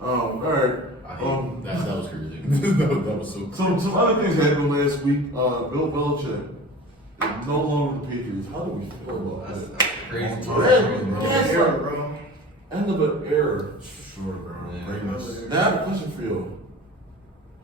All right. That was crazy. that was so. Some other things happened last week. Bill Belichick is no longer the Patriots. How do we feel about that? That's crazy. That's bro. end of an era. Sure, bro. Yeah. Greatness. Now I have a question for you.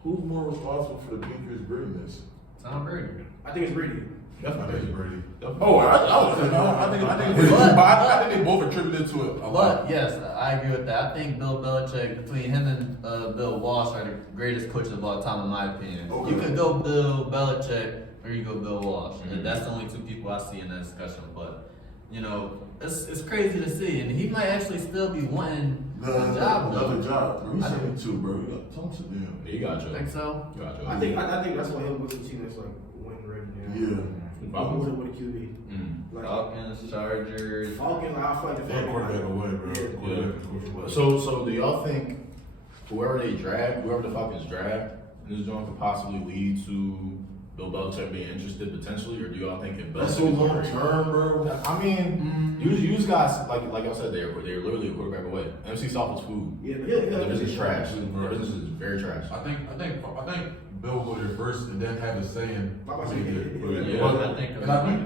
Who's more responsible for the Patriots' greatness? Tom Brady. I think it's Brady. Definitely it's Brady. Oh, I think they both attributed to it. But yes, I agree with that. I think Bill Belichick, between him and Bill Walsh, are the greatest coaches of all time, in my opinion. Okay. You could go Bill Belichick or you go Bill Walsh. And that's the only two people I see in that discussion. But you know, it's crazy to see, and he might actually still be wanting the job. Another job. He's 72, bro. You got to talk to them. You got you. Think so? You got you. I think that's why he'll go to a team that's like winning ready now. Yeah. With a QB. Like, Falcons, Chargers. Falcons, I feel like the That quarterback away, bro. Yeah. Quarterback. So do y'all think whoever the Falcons draft, this joint could possibly lead to Bill Belichick being interested potentially, or do y'all think if That's so long term, bro. I mean, you guys like I said, they're literally a quarterback away. MC South is food. Yeah, but The business is trash. The business is very trash. I think Bill will go there first and then have a say in what he did. Yeah, I think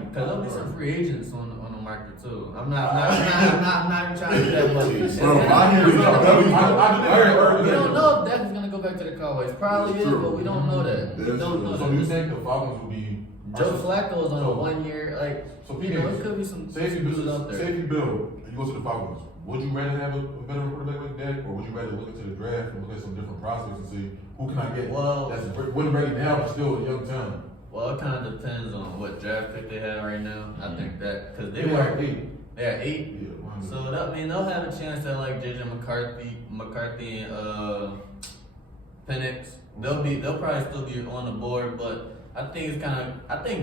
because there'll be some free agents on the market too. I'm not even trying to do that, but we don't know if Dak's gonna go back to the Cowboys. Probably is, but we don't know that. We don't know So that. you think the Falcons will be Joe Flacco is on a 1 year, like, So you know, it could be some safety dudes out there. Safety Bill, and you go to the Falcons. Would you rather have a better quarterback like that, or would you rather look into the draft and look at some different prospects and see who can I get? Well- that's winning ready now, but still a young talent. Well, it kind of depends on what draft pick they have right now. I think that because They are 8. they're 8. Yeah, So that mean they'll have a chance at like JJ McCarthy and Penix. They'll probably still be on the board, but I think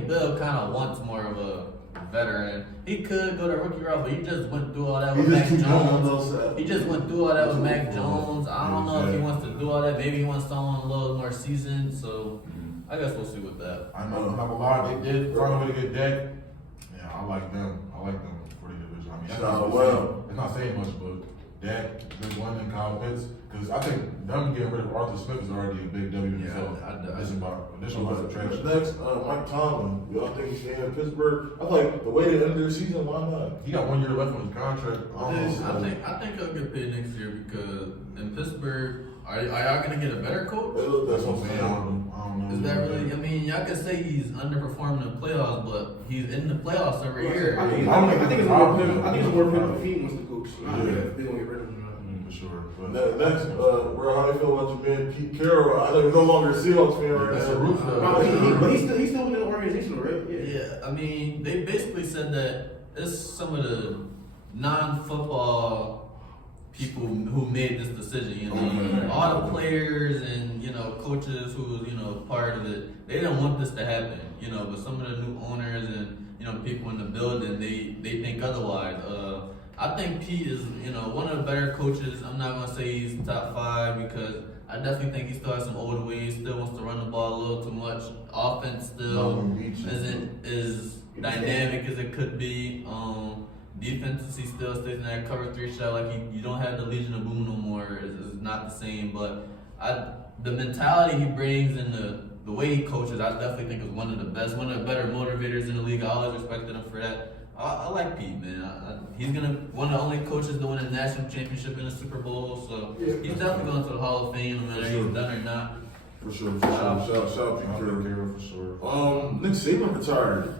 Bill kind of wants more of a veteran. He could go the rookie route, but he just went through all that with Mac Jones. He just went through all that with Mac Jones. I don't know if he wants to do all that. Maybe he wants someone a little more seasoned. So I guess we'll see with that. I know, I'm not gonna lie, they did find a way to get Dak. Yeah, I like them for the division. I mean, it's not saying much, but Dak, good one, and Kyle Pitts. Because I think them getting rid of Arthur Smith is already a big W himself. That's about additional subtraction. Next, Mike Tomlin. Y'all think he's staying in Pittsburgh? I like the way they ended their season. Why not? He got 1 year left on his contract. I think he'll get paid next year because in Pittsburgh, are y'all gonna get a better coach? That's what I'm saying. I don't know. Is that really? I mean, y'all can say he's underperforming in the playoffs, but he's in the playoffs every year. I think it's more important if he wants to coach. I don't know if they gonna get rid of him. For sure. But next, bro, how do you feel about your man Pete Carroll? I know he's no longer a Seahawks fan right now. But he's still within the organization, right? Yeah, I mean, they basically said that it's some of the non-football people who made this decision. You know, all the players and coaches who was part of it. They didn't want this to happen. But some of the new owners and people in the building, they think otherwise. I think Pete is, one of the better coaches. I'm not gonna say he's top 5 because I definitely think he still has some older ways. Still wants to run the ball a little too much. Offense still isn't as dynamic as it could be. Defense, he still stays in that cover 3 shot. Like you don't have the Legion of Boom no more. It's not the same. But the mentality he brings and the way he coaches, I definitely think is one of the best, one of the better motivators in the league. I always respected him for that. I like Pete, man. He's one of the only coaches to win a national championship in a Super Bowl, so he's definitely going to the Hall of Fame, no matter he's done or not. For sure. Shout out Pete Carroll for sure. Nick Saban retired.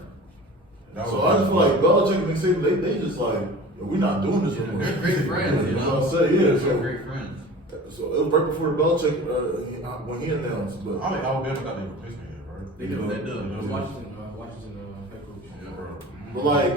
So I just feel like Belichick and Nick Saban, they just like, we're not doing this anymore. They're great friends, you know. They're great friends. So it was right before Belichick when he announced. But I mean, Alabama got their replacement yet, right? They do. Washington head coach. Yeah, bro. But like,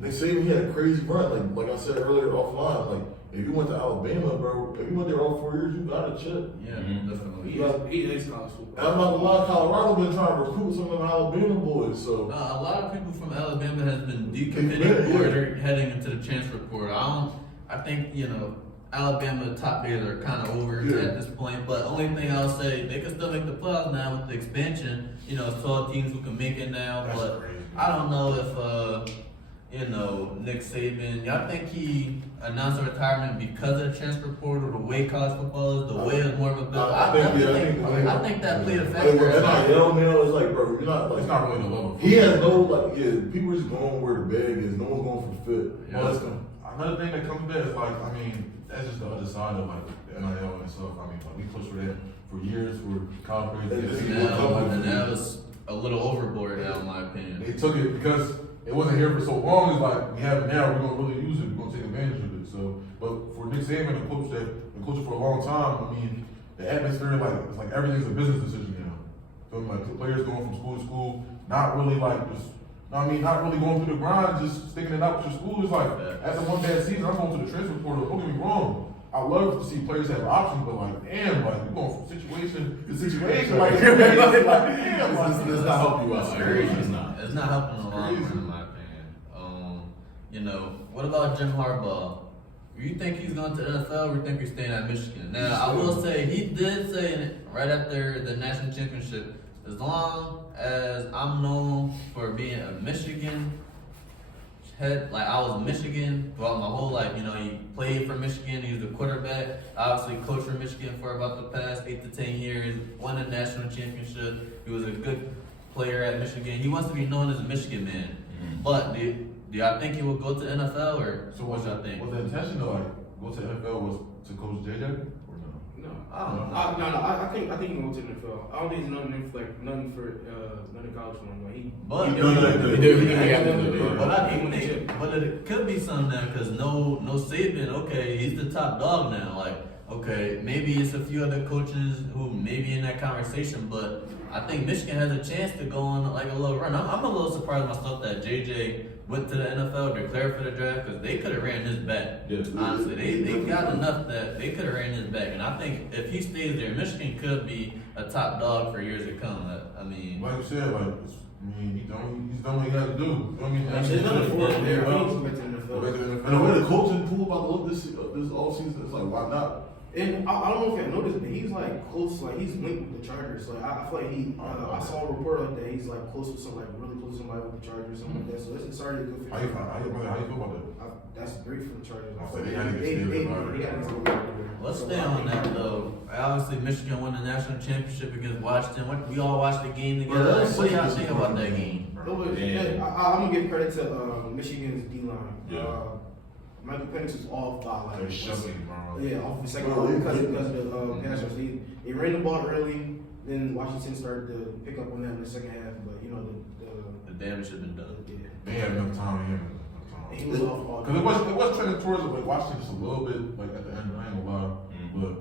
they say he had a crazy run. Like I said earlier offline, like if you went to Alabama, bro, if you went there all 4 years, you got a chip. Yeah, definitely. He is college football. And I'm not gonna lie, Colorado been trying to recruit some of them Alabama boys. So a lot of people from Alabama has been decommitting or they're heading into the transfer portal. I think Alabama top players are kind of over at this point. But only thing I'll say, they can still make the playoffs now with the expansion. It's 12 teams who can make it now. That's but crazy. I don't know if Nick Saban, y'all think he announced a retirement because of the transfer portal, the way college football is, the way it's more of a business? I think that played a factor. That's not young now. It's like, bro, you're not like. It's not really the level. He has no like. Yeah, people are just going where the bag is. No one's going for the fit. Yeah. Another thing that comes with that is like, I mean, that's just the other side of like the NIL and stuff. I mean, like we pushed for that for years for college players. And that was a little overboard now, in my opinion. They took it because it wasn't here for so long. It's like we have it now. We're gonna really use it. We're gonna take advantage of it. So, but for Nick Saban, the coach for a long time. I mean, the atmosphere it's like everything's a business decision now. So like the players going from school to school, not really like just. Not really going through the grind, just sticking it out with your school. It's like after one bad season, I'm going to the transfer portal. Don't get me wrong. I love to see players have options, but like, damn, like we're going from situation to situation. Like, damn, like, It's not helping you out. It's crazy. It's not helping in the long run, in my opinion. What about Jim Harbaugh? You think he's going to the NFL or you think he's staying at Michigan? Now, I will say, he did say right after the national championship, as long as I'm known for being a Michigan head, like I was Michigan throughout my whole life. He played for Michigan, he was a quarterback, obviously coached for Michigan for about the past 8 to 10 years, won a national championship, he was a good player at Michigan. He wants to be known as a Michigan man. Mm-hmm. But do y'all think he will go to NFL or so what y'all think? Was the intention to like go to NFL was to coach JJ or no? No, I don't know. I think he can go to the NFL. I don't think he's nothing for college for him. But it could be something now because no Saban. Okay, he's the top dog now. Like, okay, maybe it's a few other coaches who may be in that conversation, but I think Michigan has a chance to go on like a little run. I'm a little surprised myself that JJ went to the NFL, declared for the draft, because they could have ran his back. Yes. Honestly, they got enough that they could have ran his back, and I think if he stays there, Michigan could be a top dog for years to come. I mean, like you said, he's done what he had to do. There's nothing for him there. He needs to go back to the NFL. And the way the coaching pool about to look this offseason, it's like, why not? And I don't know if you noticed, but he's like close, like he's linked with the Chargers. Like I feel like I saw a report like that he's like close with somebody, really close to somebody with the Chargers, something like that. So it's already a good fit. How you feel about that? That's great for the Chargers. I said they gotta get let's stay on that though. Obviously, Michigan won the national championship against Washington. We all watched the game together. What do y'all think about that game? I'm gonna give credit to Michigan's D line. Yeah. Michael Penix was off by like They're shoving, bro. Yeah, off the second round because of the passers. They ran the ball early, then Washington started to pick up on that in the second half. But the damage had been done. Yeah. They had enough time. He was off all Because it was trending towards like Washington just a little bit, like at the end. I ain't gonna lie, but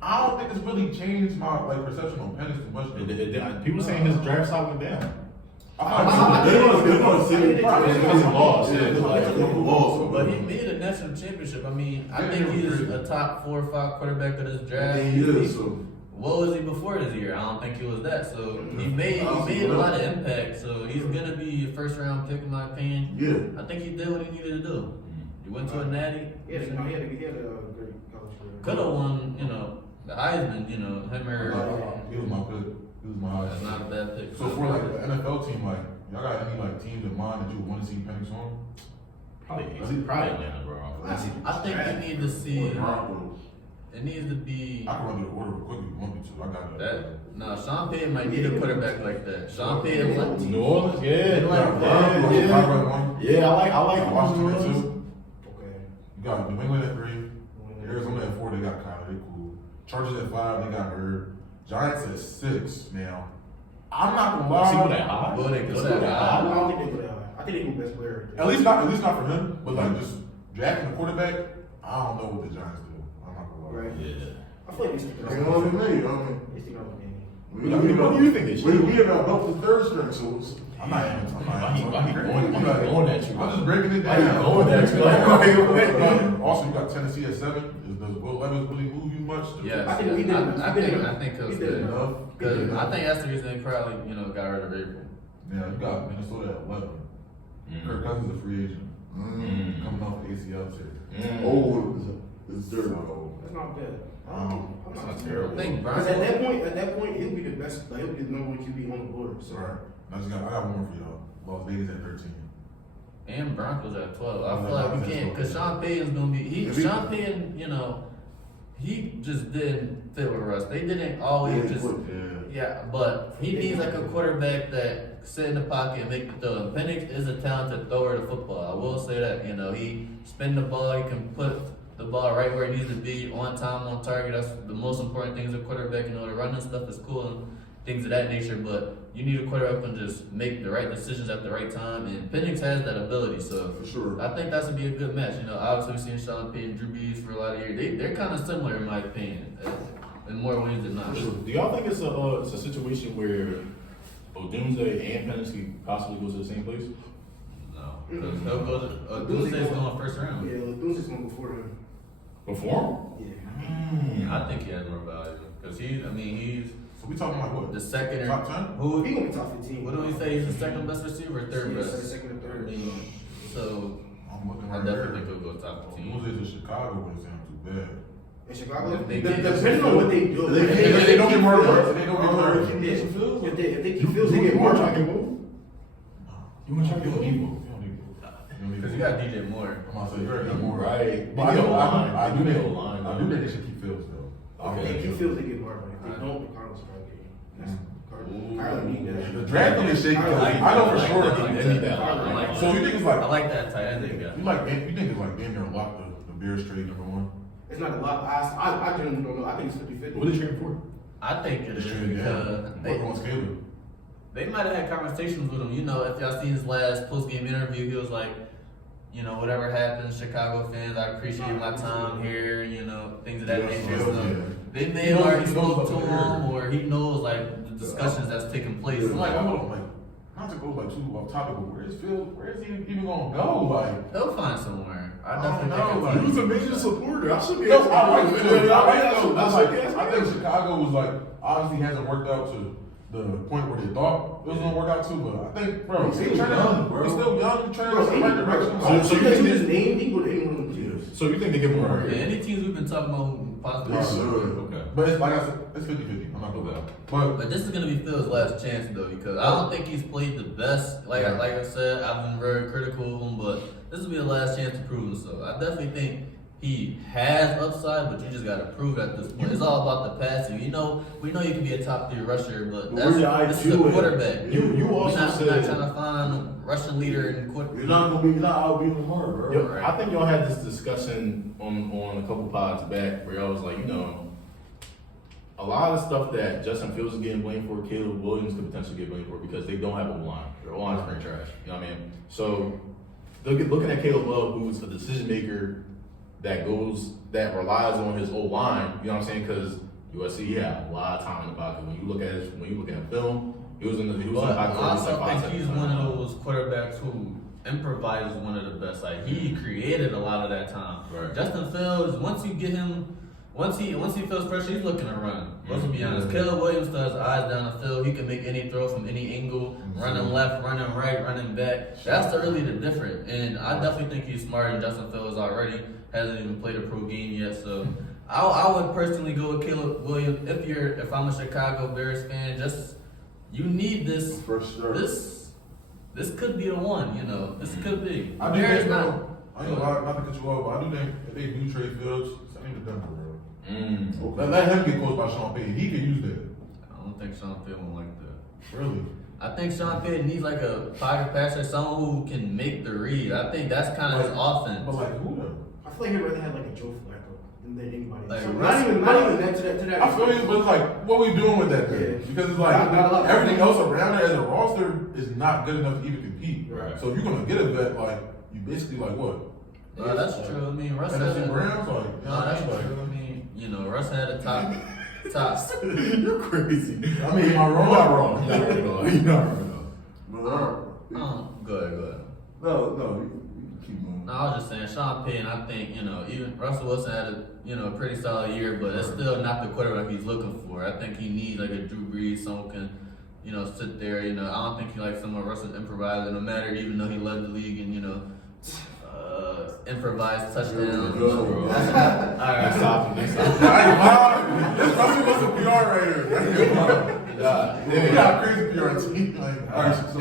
I don't think it's really changed my perception on Penix too much. People saying his draft stock went down. They want to see it. Because he lost. But he made a national championship. I mean, I think he's a top 4 or 5 quarterback of this draft. What was he before this year? I don't think he was that. So he made a lot of impact. So he's gonna be a first round pick in my opinion. Yeah. I think he did what he needed to do. He went to a natty. Yeah, he had a great college career. Could have won, the Heisman. Him or He was my pick. He was my that's not a bad pick. So for like the NFL team, like y'all got any like teams in mind that you want to see Penix on? Probably Atlanta, bro. I think we need to see. It needs to be. I can run through the order real quick if you want me to. I got that. No, Sean Payton might need a quarterback like that. Sean Payton like New Orleans, yeah. I like Washington New too. Okay. You got New England at 3. Arizona at 4. They got Kyler. They cool. Chargers at 5. They got Herb. Giants at 6. Now, I'm not gonna lie. See what that high? Well, they go that high. I don't think they go that high. I think they go best player. At least not for him. But like just drafting a quarterback, I don't know what the Giants do. I'm not gonna lie. Right. Yeah. I feel like they stick it They out. want to me. They stick it out with Danny. What do you think they should do? We about up to third string, so I'm not even. Why he going at you? I'm just breaking it Why he down. going at you? Also, you got Tennessee at 7. Does Will Levis really move you much? Yes. I think he did. I think he'll He stay. did enough. Because I think that's the reason they probably, got rid of April. Yeah, you got Minnesota at 11. Kirk Cousins is a free agent. Coming off the ACL tear. Oh, it's dirt. That's not bad. That's not terrible. I think Because Brian. at that point, he'll be the best. Like, he'll be the number 1 QB on the board. So Right. I got one more for y'all. Las Vegas at 13. And Broncos at 12. I No, feel like no, we can't, no. because Sean Payton's gonna be. If he- Sean Payton, you know, he just didn't fit with Russ. They didn't always just. Yeah, but he needs like a quarterback that sit in the pocket and make the throw. And Penix is a talented thrower of football. I will say that. You know, he spin the ball. He can put the ball right where it needs to be, on time, on target. That's the most important thing as a quarterback. You know, the running stuff is cool and things of that nature, but you need a quarterback who can just make the right decisions at the right time. And Penix has that ability, so For sure. I think that's gonna be a good match. You know, obviously we've seen Sean Payton, Drew Brees for a lot of years. They're kind of similar in my opinion, in more ways than not. Do y'all think it's a situation where Odunze and Penix could possibly go to the same place? No, because he'll go to Tuesday's going first round. Yeah, Ladune's gonna go for him. Before? Yeah. I think he has more value because he's So we talking like what? the second or Top 10? who? He gonna be top 15. What do we say? He's the second best receiver, or third Yeah, best? second or I third. mean, so I'm looking I right definitely here. think he'll go top 15. Who's in Chicago wouldn't sound too bad. In Chicago, If they depending on what they do. If they don't get more yards, if they don't get more yards. If they keep Fields, they get more. You want to try to go Evo? Because you got DJ Moore. I'm gonna say you already got more. Right. But I do They think need a line. they should keep Fields though. Okay. If they keep Fields, they get more. But if they don't, the Cardinals are gonna get you. That's Cardinals need that. The draft thing is shaky. I know for sure. They need that line. I like So you think it's like I like that tight end they got. you think it's like damn near locked the Bears trade number one? It's not a lot. I genuinely don't know. I think it's 50-50. What are they trading for? I think it is Trade, because What wants Caleb? they might have had conversations with him. You know, if y'all seen his last post game interview, he was like, you know, whatever happens, Chicago fans, I appreciate my time here. You know, things of that Yeah, nature. yeah, So yeah. they may He have knows- already he knows spoke to about the him, or he knows like the discussions that's taking place. I'm like, hold on, like, not to go like too off topic, but where's Phil? Where's he even gonna go? Like, He'll find somewhere. I I definitely don't know, think like, He was a major supporter. I should be. no, I like Phil. I like that. Phil. I think Chicago was like obviously hasn't worked out to the point where they thought it was gonna work out to, but I think, bro, He's he's still young, bro. still young, he's trying Bro, to the right direction. So you you think his name, he would anyone in the team. So you think they give him a Yeah, any teams we've been talking about who possibly. They should. Okay. But it's like I said, it's 50-50. I'm not gonna lie. But But this is gonna be Phil's last chance though, because I don't think he's played the best. Like I said, I've been very critical of him, but this will be the last chance to prove himself. I definitely think he has upside, but you just gotta prove it at this point. It's all about the passing. You know, we know you can be a top 3 rusher, but But where's your this is a IQ at? quarterback. You also we're not said- trying to find a Russian leader in quarterback. You're not out being Lamar, bro. Yo, I think y'all had this discussion on a couple pods back where y'all was like, you know, a lot of the stuff that Justin Fields is getting blamed for, Caleb Williams could potentially get blamed for because they don't have a line. Their O-line is pretty trash. You know what I mean? So looking at Caleb Love, who's a decision maker that relies on his O-line, you know what I'm saying? Because USC, he had a lot of time in the pocket. When you look at film, he was in the But I pocket. also think he's one of those quarterbacks who improvises one of the best. Like he created a lot of that time. Right. Justin Fields, once you get him, once he feels pressure, he's looking to run. Let's be honest. Caleb Williams still has eyes down the field. He can make any throw from any angle, running left, running right, running back. That's really the difference. And I definitely think he's smarter than Justin Fields already. Hasn't even played a pro game yet, so I would personally go with Caleb Williams. If I'm a Chicago Bears fan, just you need this. For sure. This could be the one, you know. This could be. I do Bears think, not. bro, I ain't gonna lie, not to cut you off, but I do think if they do trade Fields, send him to Denver, bro. Let him get coached by Sean Payton. He can use that. I don't think Sean Payton will like that. Really. I think Sean Payton needs like a pocket passer, someone who can make the read. I think that's kind of his offense. But like who though? I feel like he'd rather have like a Joe Flacco than anybody. Like, So Russ- not even that to that. I feel you, but it's like, what we doing with that then? Yeah. Because it's like, Not a lot. everything else around it as a roster is not good enough to even compete. Right. So if you're gonna get a vet, like, you basically like what? That's true. I mean, Russ had NFC a, Browns, like, you know no, what I that's mean? Like, true. I mean, you know, Russ had a top. You're crazy. I mean, am I wrong? Not wrong. You're not wrong. Go ahead. No, you keep moving. No, I was just saying, Sean Payton, I think, you know, even Russell Wilson had a pretty solid year, but it's still not the quarterback he's looking for. I think he needs like a Drew Brees, someone can, you know, sit there, you know. I don't think he likes someone Russell's improvising, no matter, even though he led the league in, you know, improvised touchdowns. Alright, stop. This Russell was a PR writer. Yeah. We got a crazy PR team. Like, all right, so